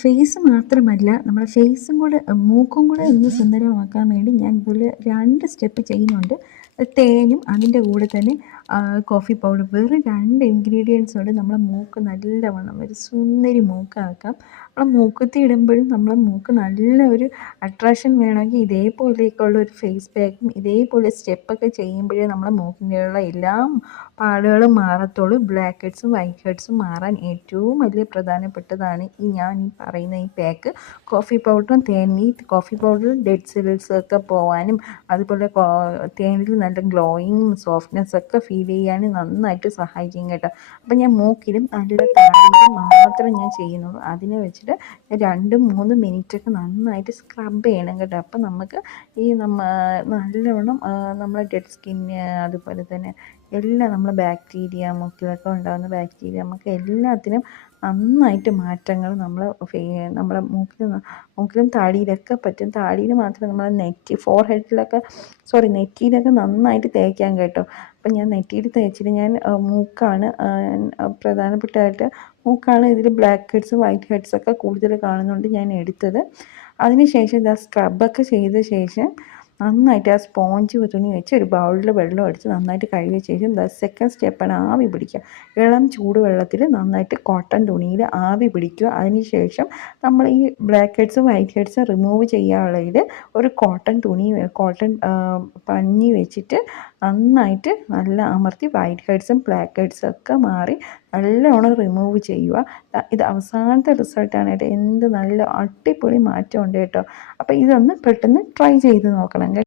Face മാത്രമല്ല, നമ്മുടെ ഫേസും കൂടെ മൂക്കും കൂടെ ഒന്ന് സുന്ദരമാക്കാൻ വേണ്ടി ഞാൻ ഇതുപോലെ 2 സ്റ്റെപ്പ് ചെയ്യുന്നുണ്ട്. തേനും അതിൻ്റെ കൂടെ തന്നെ കോഫി പൗഡർ. വെറും 2 ഇൻഗ്രീഡിയൻസ് കൊണ്ട് നമ്മളെ മൂക്ക് നല്ലവണ്ണം ഒരു സുന്ദരി മൂക്കാക്കാം. നമ്മളെ മൂക്കുത്തി ഇടുമ്പോഴും നമ്മളെ മൂക്ക് നല്ല ഒരു അട്രാക്ഷൻ വേണമെങ്കിൽ ഇതേപോലെയൊക്കെയുള്ള ഒരു ഫേസ് പാക്കും ഇതേപോലെ സ്റ്റെപ്പൊക്കെ ചെയ്യുമ്പോഴേ നമ്മളെ മൂക്കിൻ്റെയുള്ള എല്ലാ പാടുകളും മാറത്തുള്ളൂ. ബ്ലാക്ക് ഹെഡ്സും വൈറ്റ് ഹെഡ്സും മാറാൻ ഏറ്റവും വലിയ പ്രധാനപ്പെട്ടതാണ് ഞാൻ ഈ പറയുന്ന ഈ പാക്ക്. കോഫി പൗഡറും തേൻ, ഈ കോഫി പൗഡറും ഡെഡ് സെൽസ് ഒക്കെ പോവാനും അതുപോലെ തേനിൽ നല്ല ഗ്ലോയിങ് സോഫ്റ്റ്നെസ് ഒക്കെ ഫീൽ ചെയ്യാനും നന്നായിട്ട് സഹായിക്കും കേട്ടോ. അപ്പം ഞാൻ മൂക്കിലും നല്ല താടിയിലും മാത്രം ഞാൻ ചെയ്യുന്നുള്ളൂ. അതിനെ വെച്ചിട്ട് 2-3 മിനിറ്റൊക്കെ നന്നായിട്ട് സ്ക്രബ് ചെയ്യണം കേട്ടോ. അപ്പം നമുക്ക് ഈ നല്ലവണ്ണം നമ്മളെ ഡെഡ് സ്കിന്ന് അതുപോലെ തന്നെ എല്ലാം നമ്മളെ ബാക്ടീരിയ മൂക്കിലൊക്കെ ഉണ്ടാകുന്ന ബാക്ടീരിയ നമുക്ക് എല്ലാത്തിനും നന്നായിട്ട് മാറ്റങ്ങൾ നമ്മളെ മൂക്കിലും താടിയിലൊക്കെ പറ്റും. താടിയിൽ മാത്രം നമ്മളെ നെറ്റിയിലൊക്കെ നന്നായിട്ട് തേക്കാൻ കേട്ടോ. അപ്പം ഞാൻ നെറ്റിയിൽ തേച്ചിട്ട് ഞാൻ മൂക്കാണ് പ്രധാനപ്പെട്ടായിട്ട് മൂക്കാണ് ഇതിൽ ബ്ലാക്ക് ഹെഡ്സും വൈറ്റ് ഹെഡ്സൊക്കെ കൂടുതൽ കാണുന്നുണ്ട് ഞാൻ എടുത്തത്. അതിന് ശേഷം ഇതാ സ്ക്രബൊക്കെ ചെയ്ത ശേഷം നന്നായിട്ട് ആ സ്പോഞ്ച് തുണി വെച്ച് ഒരു ബൗളിൽ വെള്ളം എടുത്ത് നന്നായിട്ട് കഴുകിയ ശേഷം സെക്കൻഡ് സ്റ്റെപ്പാണ് ആവി പിടിക്കുക. ഇളം ചൂടുവെള്ളത്തിൽ നന്നായിട്ട് കോട്ടൺ തുണിയിൽ ആവി പിടിക്കുക. അതിന് ശേഷം നമ്മൾ ഈ ബ്ലാക്ക് ഹെഡ്സും വൈറ്റ് ഹെഡ്സും റിമൂവ് ചെയ്യാനുള്ളതിൽ ഒരു കോട്ടൺ പഞ്ഞി വെച്ചിട്ട് നന്നായിട്ട് നല്ല അമർത്തി വൈറ്റ് ഹെഡ്സും ബ്ലാക്ക് ഹെഡ്സും ഒക്കെ മാറി നല്ലോണം റിമൂവ് ചെയ്യുക. ഇത് അവസാനത്തെ റിസൾട്ടാണ് കേട്ടോ. എന്ത് നല്ല അടിപൊളി മാറ്റമുണ്ട് കേട്ടോ. അപ്പോൾ ഇതൊന്ന് പെട്ടെന്ന് ട്രൈ ചെയ്ത് നോക്കണം.